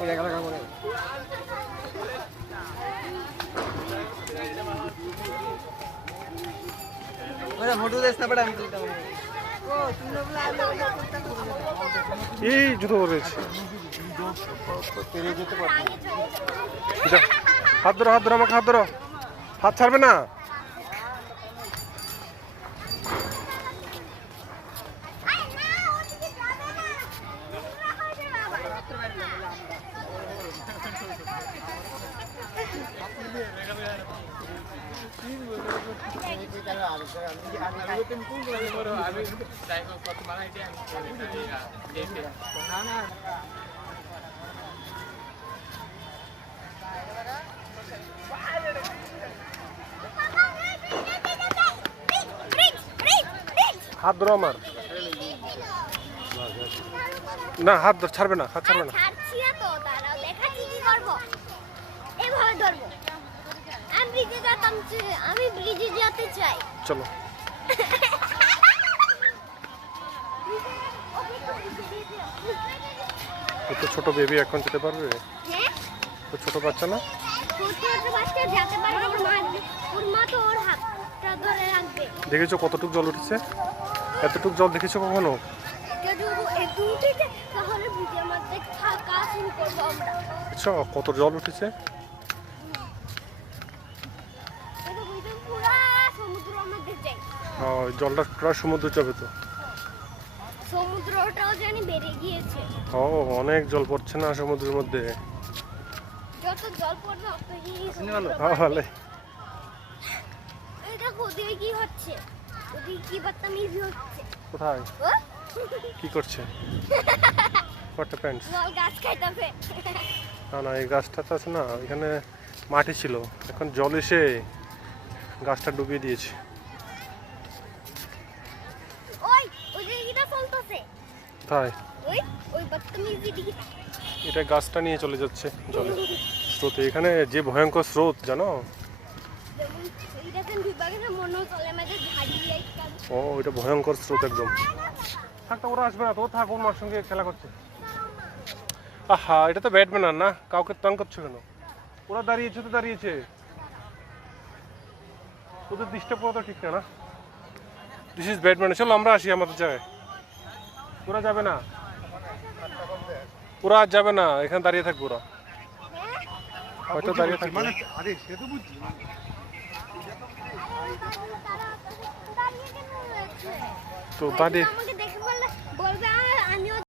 এই জুতো পরেছে। হাত ধরো, হাত ধরো, আমাকে হাত ধরো, হাত ছাড়বে না। হাত ধরো আমার, না হাত ধর, ছাড়বে না, হাত ছাড়বে না। ছাড়ছি না তো, দাঁড়াও দেখাচ্ছি কি করব। এভাবে ধরবো। আমি ব্রিজে যেতে চাই। চলো। তো ছোট বেবি এখন যেতে পারবে? হ্যাঁ, তো ছোট বাচ্চা না? ছোট বাচ্চা যেতে পারবে, ওর মা তো ওর হাতটা ধরে রাখবে। দেখেছো কতটুকু জল উঠেছে? এতটুকু জল দেখেছো কখনো? একটু উঠেছে তাহলে ব্রিজের মধ্যে থাকা শুরু করবো আমরা। আচ্ছা, কত জল উঠেছে? এটা বুঝতে পুরা সমুদ্রের মধ্যে যাই। জলটা পুরো সমুদ্র যাবে তো। সমুদ্রটাও জানি বেড়ে গিয়েছে। ও, অনেক জল পড়ছে না সমুদ্রের মধ্যে? যত জল পড়বে ততই ভালো। এই দেখো ওদিকে কি হচ্ছে, ওদিকে কি বদতমিজি হচ্ছে। কোথায় ও কি করছে? What pants? জল গাছ খাইতেছে। না না, এই গাছটা তো আছে না, এখানে মাটি ছিল, এখন জল এসে গাছটা ডুবিয়ে দিয়েছে। ওই ওদিকে কিটা চলতেছে। কোথায়? ওই বদতমিজি দিকে। এটা গাছটা নিয়ে চলে যাচ্ছে জলে স্রোতে। এখানে যে ভয়ঙ্কর স্রোত জানো? যেমন এইটা কেন বিভাগে মনে চলে মাঝে ঝাড়িয়ে আইকাল। ও, এটা ভয়ঙ্কর স্রোত একদম। থাকতো, ওরা আসবে না তো, থাক, ওর মার সঙ্গে খেলা করছে। আহা, এটা তো ব্যাটম্যান না, কাউকে তং করছো কেন? ওরা দাঁড়িয়েছে তো দাঁড়িয়েছে, ওদের ডিস্টার্ব করা তো ঠিক না। This is Batman. চলো আমরা আসি আমাদের জায়গায়। ওরা যাবে না, ওরা আজ যাবে না, এখানে দাঁড়িয়ে থাকবে ওরা, হয়তো দাঁড়িয়ে থাকবে। আরে সে তো বুঝছি। তো দাঁড়িয়ে আমাকে দেখে বলবে বলবে